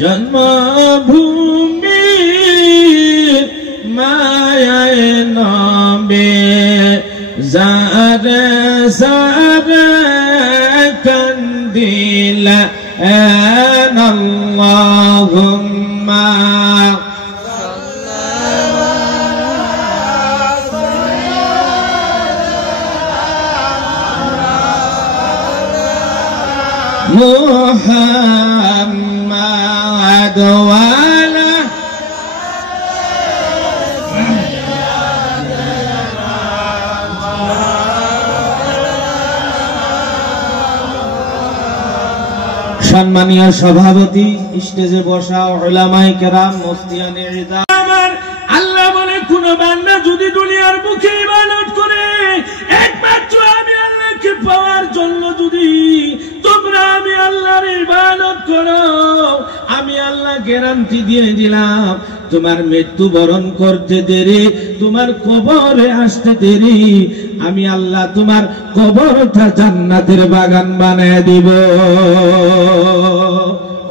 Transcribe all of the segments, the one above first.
জন্মভূমি মায়ায় নবে যারে যারে কান্দিলা আল্লাহুম্মা মুহাম্মাদ ওয়ালা সম্মানীয় সভাপতি, স্টেজে বসা উলামায়ে কেরাম, মুফতিয়ানে ইদাম, আমার আল্লাহ বলে কোন বান্দা যদি দুনিয়ার মুখে ইবাদত করে একমাত্র আমি আল্লাহকে পাওয়ার জন্য যদি তোমরা আমি আল্লাহর ইবাদত করো, আমি আল্লাহ গ্যারান্টি দিয়ে দিলাম তোমার মৃত্যুবরণ করতে দেরি, তোমার কবরে আসতে দেরি, আমি আল্লাহ তোমার কবরটা জান্নাতের বাগান বানিয়ে দিব।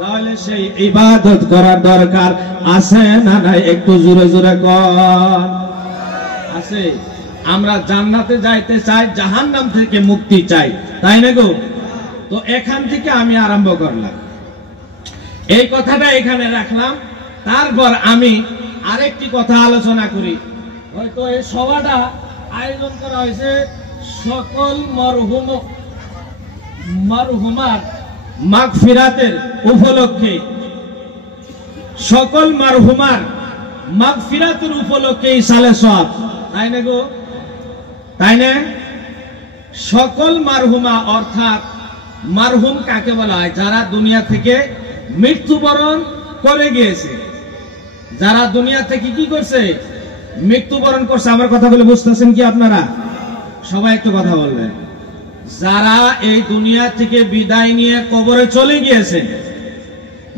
তাহলে সেই ইবাদত করার দরকার আছে না নাই? একটু জোরে জোরে কর। আছে। আমরা জান্নাতে যাইতে চাই, জাহান্নাম থেকে মুক্তি চাই, তাই না গো? তো এখান থেকে আমি আরম্ভ করলাম, এই কথাটা এখানে রাখলাম। তারপর আমি আরেকটি কথা আলোচনা করি। হয়তো এই সভাটা আয়োজন করা হয়েছে সকল মরহুমার মাগফিরাতের উপলক্ষে, সকল মরহুমার মাগফিরাতের উপলক্ষে ইসালে সওয়াব, তাই না গো? তাই না? সকল মারহুমা অর্থাৎ মারহুম কাকে বলা হয়? যারা দুনিয়া থেকে মৃত্যুবরণ করে গিয়েছে, যারা দুনিয়া থেকে কি করছে? মৃত্যুবরণ করছে। আমার কথাগুলো বুঝতেছেন কি আপনারা? সবাই একটু কথা বলবেন। যারা এই দুনিয়া থেকে বিদায় নিয়ে কবরে চলে গিয়েছে,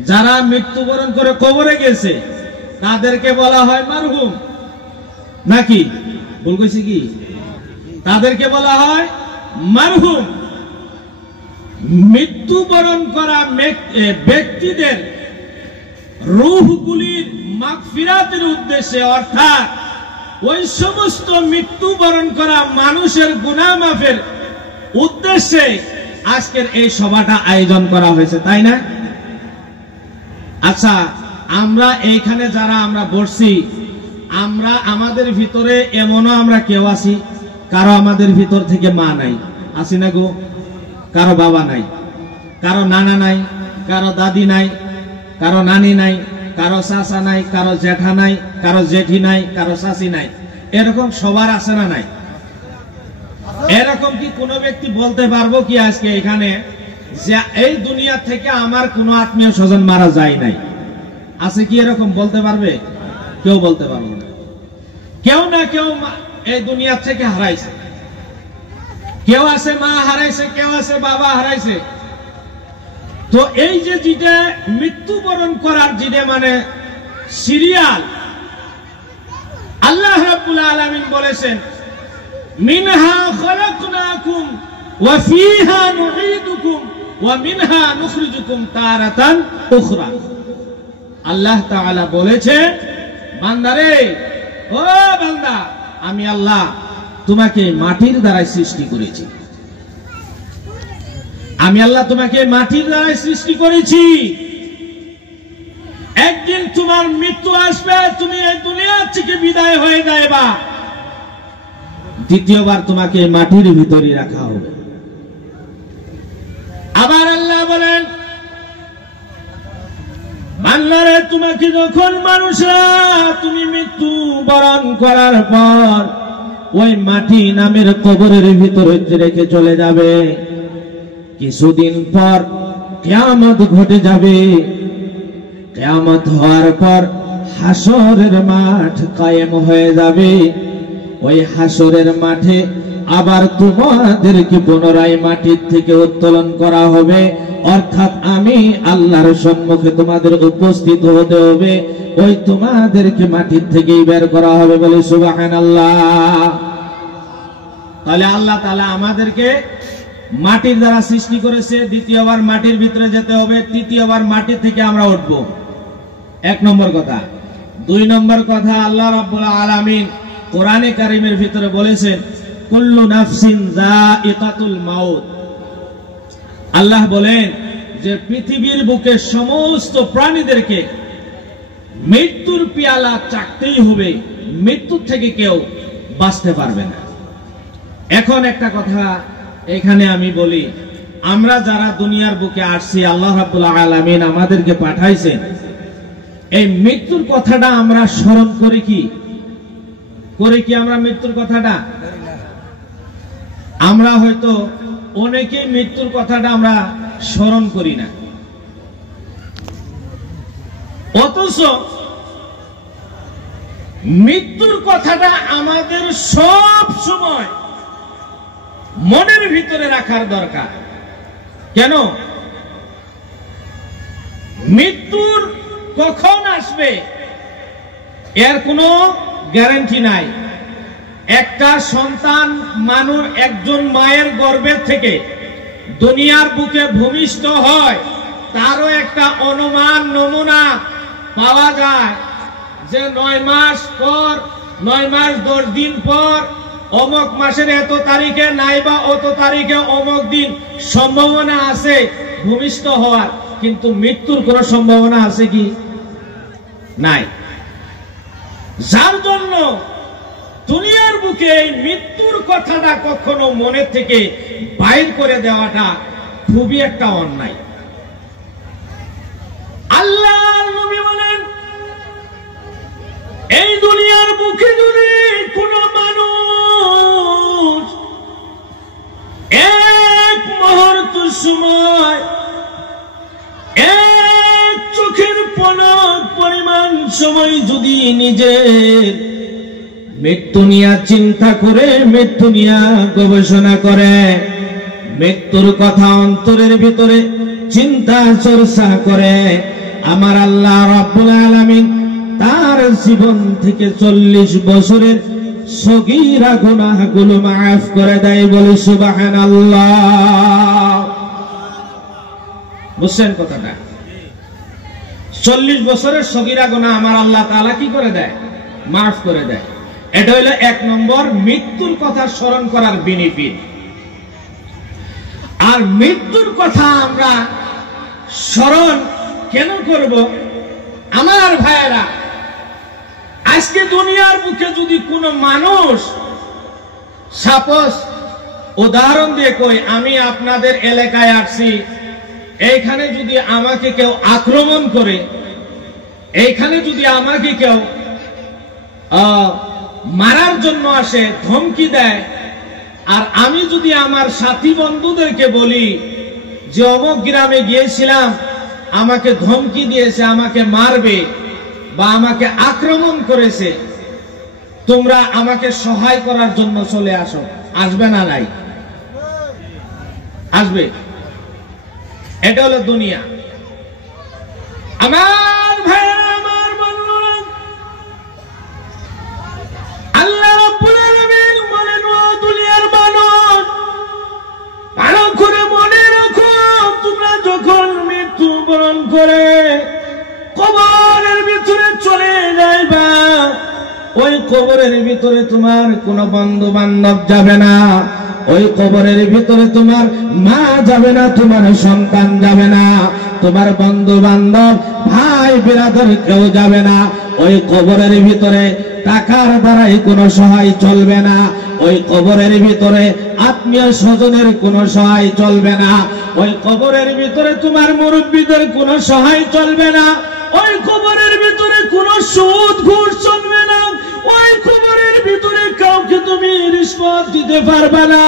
যারা মৃত্যুবরণ করে কবরে গেছে, তাদেরকে বলা হয় মারহুম, নাকি ভুল কইছি কি? তাদেরকে বলা হয় মারহুম। মৃত্যুবরণ করা ব্যক্তিদের রূহগুলির মাগফিরাতের উদ্দেশ্যে, অর্থাৎ ওই সমস্ত মৃত্যুবরণ করা মানুষের গুনাহ মাফের উদ্দেশ্যে আজকের এই সভাটা আয়োজন করা হয়েছে, তাই না? আচ্ছা, আমরা এইখানে যারা আমরা বসছি, আমরা আমাদের ভিতরে এমনও আমরা কেউ আছি কারো আমাদের ভিতর থেকে মা নাই, আছি না গো? কারো বাবা নাই, কারো নানা নাই, কারো দাদি নাই, কারো নানি নাই, কারো চাচা নাই, কারো জেঠা নাই, কারো জেঠি নাই, কারো চাচি নাই। এরকম সবার আছে না নাই? এরকম কি কোনো ব্যক্তি বলতে পারবো কি আজকে এখানে যে এই দুনিয়া থেকে আমার কোনো আত্মীয় স্বজন মারা যায় নাই? আছে কি এরকম বলতে পারবে? কেউ বলতে পারবে না। কেউ না কেউ এই দুনিয়া থেকে হারাইছে। কেউ আছে মা হারাইছে, কেউ আছে বাবা হারাইছে। তো এই যে যেটা মৃত্যুবরণ করার যেটা মানে সিরিয়াল, আল্লাহ রাব্বুল আলামিন বলেছেন মিনহা খলাকনাকুম ওয়া ফিহা নুঈদুকুম ওয়া মিনহা নুখরিজুকুম তারাতান উখরা। আল্লাহ তাআলা বলেছেন, বান্দারে, ও বান্দা, আমি আল্লাহ তোমাকে মাটির দ্বারা সৃষ্টি করেছি। আমি আল্লাহ তোমাকে মাটির দ্বারা সৃষ্টি করেছি। একদিন তোমার মৃত্যু আসবে, তুমি এই দুনিয়া থেকে বিদায় হয়ে যাবে। দ্বিতীয়বার তোমাকে মাটির ভিতরে রাখা হবে। আবার আল্লাহ বলেন, বান্দারে, তোমাকে যখন মানুষরা তুমি মৃত্যু বরণ করার পর ওই মাটি নামের কবরের ভিতরে রেখে চলে যাবে, কিছুদিন পর কিয়ামত ঘটে যাবে। কিয়ামত হওয়ার পর হাসরের মাঠ কায়েম হয়ে যাবে। ওই হাসরের মাঠে আবার তোমাদেরকে পুনরায় মাটির থেকে উত্তোলন করা হবে, অর্থাৎ আমি আল্লাহর সম্মুখে তোমাদের উপস্থিত হতে হবে। ওই তোমাদেরকে মাটির থেকেই বের করা হবে, বলে সুবহানাল্লাহ। তাহলে আল্লাহ তাআলা আমাদেরকে মাটির দ্বারা সৃষ্টি করেছে, দ্বিতীয়বার মাটির ভিতরে যেতে হবে, তৃতীয়বার মাটি থেকে আমরা উঠব। 1 নম্বর কথা। 2 নম্বর কথা, আল্লাহ রাব্বুল আলামিন কোরআনে কারীমের ভিতরে বলেছেন কুল্লু নাফসিন যায়িকাতুল মাউত। আল্লাহ বলেন যে পৃথিবীর বুকে সমস্ত প্রাণীদেরকে মৃত্যুর পেয়ালা চাকতেই হবে, মৃত্যুর থেকে কেউ বাঁচতে পারবে না। এখন একটা কথা এখানে আমি বলি, আমরা যারা দুনিয়ার বুকে আসছি, আল্লাহ রাব্বুল আলামিন আমাদেরকে পাঠাইছেন, এই মৃত্যুর কথাটা আমরা স্মরণ করি কি? আমরা মৃত্যুর কথাটা আমরা হয়তো অনেকেই মৃত্যুর কথাটা আমরা স্মরণ করি না, অথচ মৃত্যুর কথাটা আমাদের সব সময় মনের ভিতরে রাখার দরকার। কেন? মৃত্যুর কখন আসবে এর কোনো গ্যারান্টি নাই। একটা সন্তান মানুষ একজন মায়ের গর্ভের থেকে দুনিয়ার বুকে ভূমিষ্ঠ হয়, তারও একটা অনুমান নমুনা পাওয়া যায় যে 9 মাস পর, 9 মাস 10 দিন পর, অমুক মাসের এত তারিখে নাইবা অত তারিখে অমুক দিন সম্ভাবনা আছে ভূমিষ্ঠ হওয়ার, কিন্তু মৃত্যুর কোনো সম্ভাবনা আছে কি? নাই। যার জন্য দুনিয়ার বুকে এই মৃত্যুর কথাটা কখনো মনে থেকে বাইর করে দেওয়াটা খুবই একটা অন্যায়। আল্লাহর নবী বলেন, এই দুনিয়ার বুকে যদি কোন মানুষ এক মুহূর্ত সময়, এক চোখের পলক পরিমাণ সময় যদি নিজের মৃত্যু নিয়ে চিন্তা করে, মৃত্যু নিয়ে গবেষণা করে, মৃত্যুর কথা অন্তরের ভিতরে চিন্তা চর্চা করে, আমার আল্লাহ রাব্বুল আলামিন তার জীবন থেকে 40 বছরের সগীরা গুনাহগুলো মাফ করে দেয়। বলে সুবহানাল্লাহ। বুঝছেন কথাটা? 40 বছরের সগীরা গুনাহ আমার আল্লাহ তাআলা কি করে দেয়? মাফ করে দেয়। এটা হলো 1 নম্বর মৃত্যুর কথা স্মরণ করার বেনিফিট। আর মৃত্যুর কথা আমরা স্মরণ কেন করব? আমার ভাইয়েরা, আজকে দুনিয়ার বুকে যদি কোনো মানুষ, সাপোজ উদাহরণ দিয়ে কই, আমি আপনাদের এলাকায় আসছি, এইখানে যদি আমাকে কেউ আক্রমণ করে, এইখানে যদি আমাকে কেউ মারার জন্য আসে, ধমকি দেয়, আর আমি যদি আমার সাথী বন্ধুদেরকে বলি যে অমুক গ্রামে গিয়েছিলাম, আমাকে ধমকি দিয়েছে, আমাকে মারবে বা আমাকে আক্রমণ করেছে, তোমরা আমাকে সহায় করার জন্য চলে আসো, আসবে না? নাই, আসবে। এটা হলো দুনিয়া। আমার ভাইরা, আমার বন্ধুরা, আল্লাহ রাব্বুল আলামিন বলেন, ও দুনিয়ার মানুষ, ভালো করে মনে রাখো, তোমরা যখন মৃত্যুবরণ করে কবরের ভিতরে চলে যাইবা, ওই কবরের ভিতরে তোমার কোনো বন্ধু বান্ধব যাবে না, ওই কবরের ভিতরে তোমার মা যাবে না, তোমার সন্তান যাবে না, তোমার বন্ধু বান্ধব ভাই বিরাদর কেউ যাবে না। ওই কবরের ভিতরে টাকার দ্বারাই কোনো সহায় চলবে না, ওই কবরের ভিতরে আত্মীয় স্বজনের কোনো সহায় চলবে না, ওই কবরের ভিতরে তোমার মুরব্বীদের কোনো সহায় চলবে না, ওই কবরের ভিতরে কোনো সুদ ঘুষ চলবে না, ওই কবরের ভিতরে কাউকে তুমি রিশওয়াত দিতে পারবে না,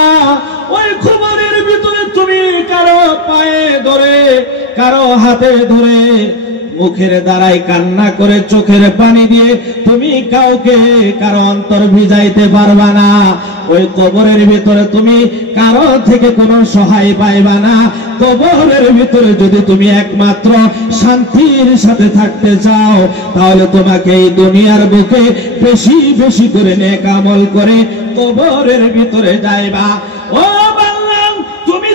ওই কবরের ভিতরে তুমি কারো পায়ে ধরে, কারো হাতে ধরে, মুখের দ্বারাই কান্না করে, চোখের পানি দিয়ে তুমি কাউকে কারো অন্তর ভিজাইতে পারবা না। ওই কবরের ভিতরে তুমি কারো থেকে কোনো সহায় পাইবা না। কবরের ভিতরে যদি তুমি একমাত্র শান্তির সাথে থাকতে চাও, তাহলে তোমাকে এই দুনিয়ার বুকে বেশি বেশি করে নেক আমল করে কবরের ভিতরে যাইবা। ও বান্দা, তুমি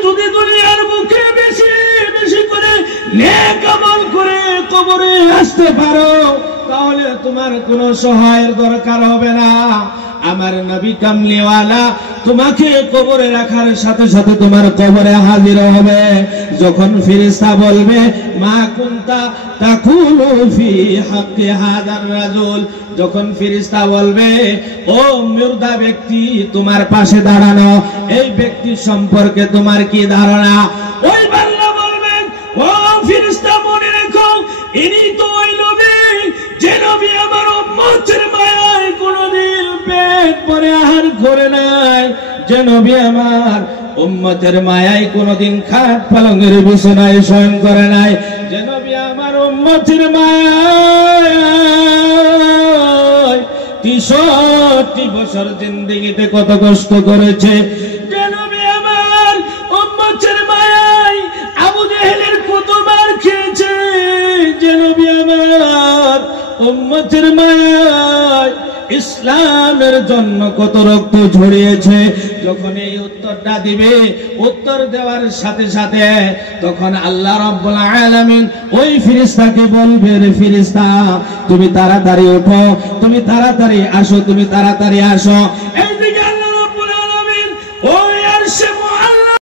নেক আমল করে কবরে আসতে পারো, তাহলে তোমার কোনো সহায়ের দরকার হবে না। আমার নবী কামলিওয়ালা তোমাকে কবরে রাখার সাথে সাথে তোমার কবরে হাজির হবে। যখন ফেরেশতা বলবে মা কুনতা তাকুলু ফি হাক্কি হাদার রাজুল, যখন ফেরেশতা বলবে ও মুর্দা ব্যক্তি তোমার পাশে দাঁড়ানো এই ব্যক্তি সম্পর্কে তোমার কি ধারণা, ওই বান্দা বলবেন ও ফেরেশতা মনে রেখো ইনি তো ওই নবী যে নবী আমার উম্মতের মায়ায় কোনদিন পেট ভরে আহার করে নাই, যে নবী আমার উম্মতের মায়ায় কোনদিন খাট পালঙ্গের বিছানায় শয়ন করে নাই, যে নবী আমার উম্মতের মায়ায় ৬৩ বছর জিন্দেগিতে কত কষ্ট করেছে, যে নবী আমার উম্মতের মায়ায় আবু জেহেলের কত মার খেয়েছে, যে নবী আমার উম্মতের মায়ায় ইসলামের জন্য কত রক্ত ঝরিয়েছে। যখন এই উত্তরটা দিবে, উত্তর দেওয়ার সাথে সাথে তখন আল্লাহ রাব্বুল আলামিন ওই ফেরেশতাকে বলবে রে ফেরেশতা তুমি তাড়াতাড়ি ওঠো, তুমি তাড়াতাড়ি আসো, তুমি তাড়াতাড়ি আসো। এইদিকে